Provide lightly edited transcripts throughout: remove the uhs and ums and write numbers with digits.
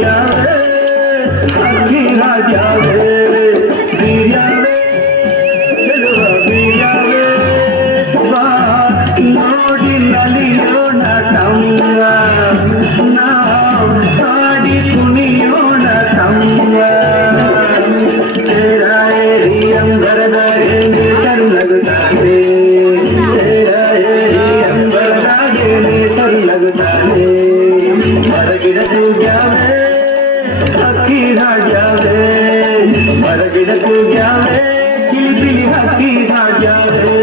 ತೂಗ್ಯಾವೆ ಅಕ್ಕಿ ಹಾಗ್ಯಾವೆ ಬೀರ್ಯಾವೆ ಚೆಲುವ ಬೀರ್ಯಾವೆ ಬಾ ನೋಡಿ ನಲಿಯೋಣ ತಮ್ಮ ನಾವು ಹಾಡಿ ಕುಣಿಯೋಣ ತಮ್ಮ ಏರಿ ಅಂಬರದಾಗೆ ನೇಸರು ನಗುತ್ತಾನೆ ಏರಿ ಅಂಬರದಾಗೆ ನೇಸರು ನಗುತ್ತಾನೆ ಮರಗಿಡ ತೂಗ್ಯಾವೆ ಹಕ್ಕಿ ಹಾಡ್ಯಾವೆ ಮರಗಿಡ ತೂಗ್ಯಾವೆ ಕಿಲಿ ಕಿಲಿ ಹಕ್ಕಿ ಹಾಡ್ಯಾವೆ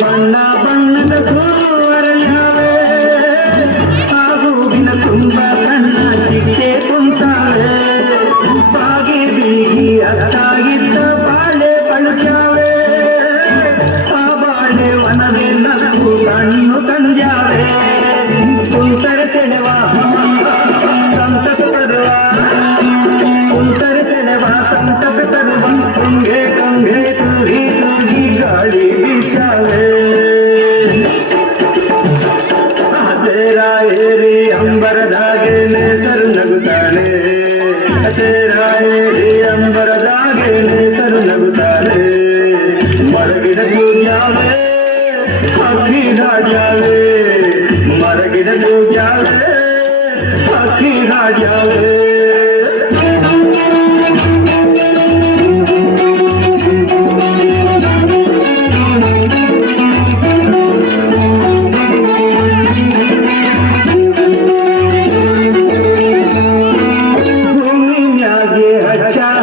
ಬಣ್ಣ ಬಣ್ಣದ ಹೂವರಳ್ಯಾವೆ ಆ ಹೂವಿನ ತುಂಬ ಸಣ್ಣ ಚಿಟ್ಟೆ ಕುಂತಾವೆ ಬಾಗಿ ಬೀಗಿ ಅತ್ತಾಗಿದ್ದ ಬಾಳೆ ಪಳುಕ್ಯಾವೆ ಆ ಬಾಳೆ ವನವೇ ನಲ್ಕು ಕಣ್ಣು ಕಂಡ್ಯಾವೆ ಕುಂತರೆ ಸೆಳೆವ ಸಂತಸ ತರುವ ಕುಂತರೆ ಸೆಳೆವ ಸಂತಸ ತರುವ ತುಂಗೆ ತುಂಗೆ ತೂಗಿ ತೂಗಿ ಗಾಳಿ ಬೀಸಾವೆ ಏರಿ ಅಂಬರದಾಗೆ ನೇಸರು ನಗುತ್ತಾನೆ ಏರಿ ಅಂಬರದಾಗೆ ನೇಸರು ನಗುತ್ತಾನೆ ಮರಗಿಡ ತೂಗ್ಯಾವೆ ಅಕ್ಕಿ ಹಾಡ್ಯಾವೆ ಮರಗಿಡ ತೂಗ್ಯಾವೆ ಅಕ್ಕಿ ಹಾಡ್ಯಾವೆ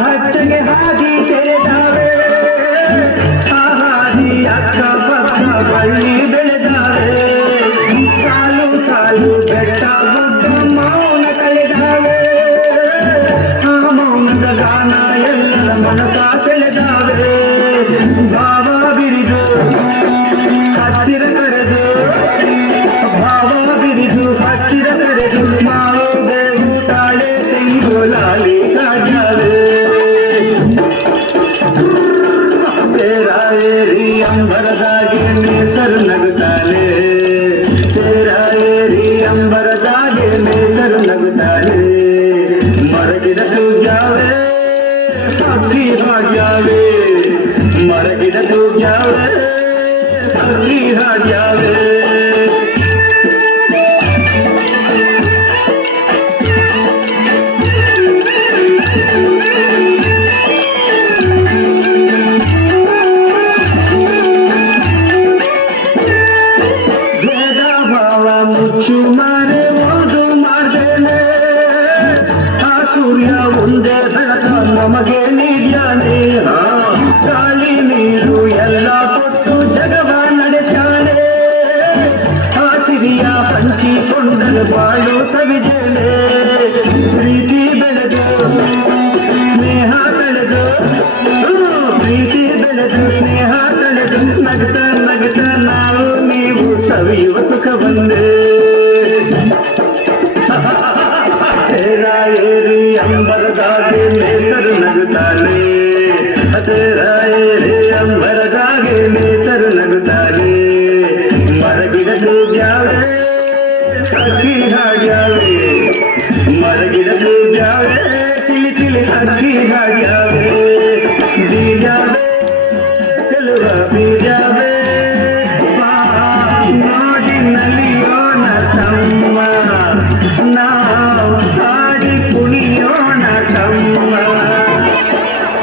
ಹಚ್ಚಗೆ ಹಾದಿ ತೆರೆದಾವೆ ಆ ಹಾದಿ ಅಕ್ಕ ಪಕ್ಕ ಬಳ್ಳಿ ಬೆಳೆದಾವೆ ಸಾಲು ಸಾಲು ಬೆಟ್ಟ ಗುಡ್ಡ ಮೌನ ಕಳೆದಾವೆ ಆ ಮೌನದ ಗಾನ ಎಲ್ಲರ ಮನಸ ಸೆಳೆದಾವೆ ಭಾವ ಬಿರಿದು ಹತ್ತಿರ ಕರೆದು ಭಾವ ಬಿರಿದು ಹತ್ತಿರ ಕರೆದು ಮಾವುದೆ ಊಟಾಳೆ ತೆಂಗೋಲಾಲಿ ಕಾಡ್ಯಾವೆ ಏರಿ ಅಂಬರದಾಗೆ ನೇಸರು ನಗುತ್ತಾನೆ ಏರಿ ಅಂಬರದಾಗೆ ನೇಸರು ನಗುತ್ತಾನೆ ಮರಗಿಡ ತೂಗ್ಯಾವೆ ಅಕ್ಕಿ ಹಾಡ್ಯಾವೆ ಮರಗಿಡ ತೂಗ್ಯಾವೆ ಅಕ್ಕಿ ಹಾಡ್ಯಾವೆ ಮುಚ್ಚು ಮಾರೆ ಓದು ಮಾಡ್ದೇನೆ ಆ ಸೂರ್ಯ ಒಂದೇ ಬೆಳಕ ನಮಗೆ ನೀಡ್ಯಾನೆ ಗಾಳಿ ನೀರು ಎಲ್ಲ ಕೊಟ್ಟು ಜಗವ ನಡೆಸಾನೆ ಆ ಸಿರಿಯ ಹಂಚಿಕೊಂಡನು ಬಾಳು ಸವಿದೇನೆ ಪ್ರೀತಿ ಬೆಳೆದು ಸ್ನೇಹ ಕಳೆದು ಪ್ರೀತಿ ಬೆಳೆದು ಸ್ನೇಹ ಕಳೆದು ನಗತ ನಗತ ನಾವು ನೀವು ಸವಿಯುವ ಸುಖ ಬಂದೆ ಏರಿ ಅಂಬರದಾಗೆ ನೇಸರು ನಗುತ್ತಾನೆ ಏರಿ ಅಂಬರದಾಗೆ ನೇಸರು ನಗುತ್ತಾನೆ ಮರಗಿಡ ತೂಗ್ಯಾವೆ ಅಕ್ಕಿ ಹಾಡ್ಯಾವೆ ಮರಗಿಡ ತೂಗ್ಯಾವೆ ಕಿಲಿ ಕಿಲಿ ಅಕ್ಕಿ ಹಾಡ್ಯಾವೆ ಬೀರ್ಯಾವೆ ಚೆಲುವ ಬೀರ್ಯಾವೆ